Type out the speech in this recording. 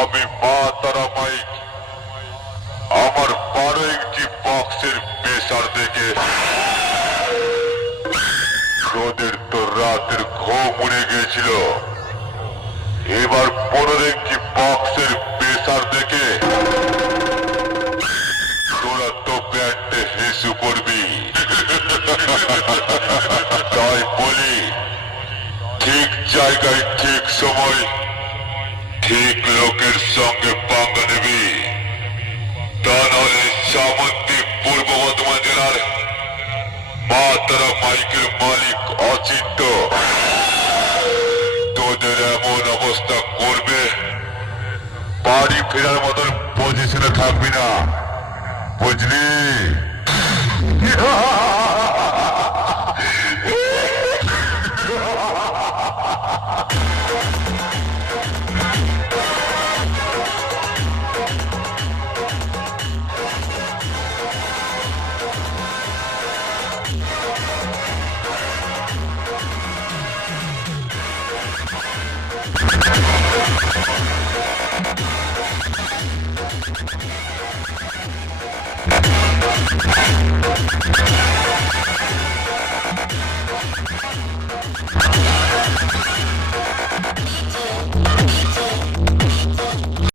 আমি মা তারা মাইক আমার 12 ইঞ্চি বক্সের প্রেসার দেখে তোদের তো রাতের ঘুম উড়ে গিয়েছিল। এবার 15 ইঞ্চি বক্সের প্রেসার দেখে তোরা তো প্যান্টে হিসু করবি। তাই বলি, ঠিক জায়গায় ঠিক সময় ঠিক লোকের সঙ্গে পাঙ্গা নেবি, তা নাহলে সামন্তি পূর্ব বর্ধমান জেলার মা তারা মাইকের মালিক অচিন্ত তোদের এমন অবস্থা করবে বাড়ি ফেরার মতন পজিশনে থাকবি না, বুঝলি?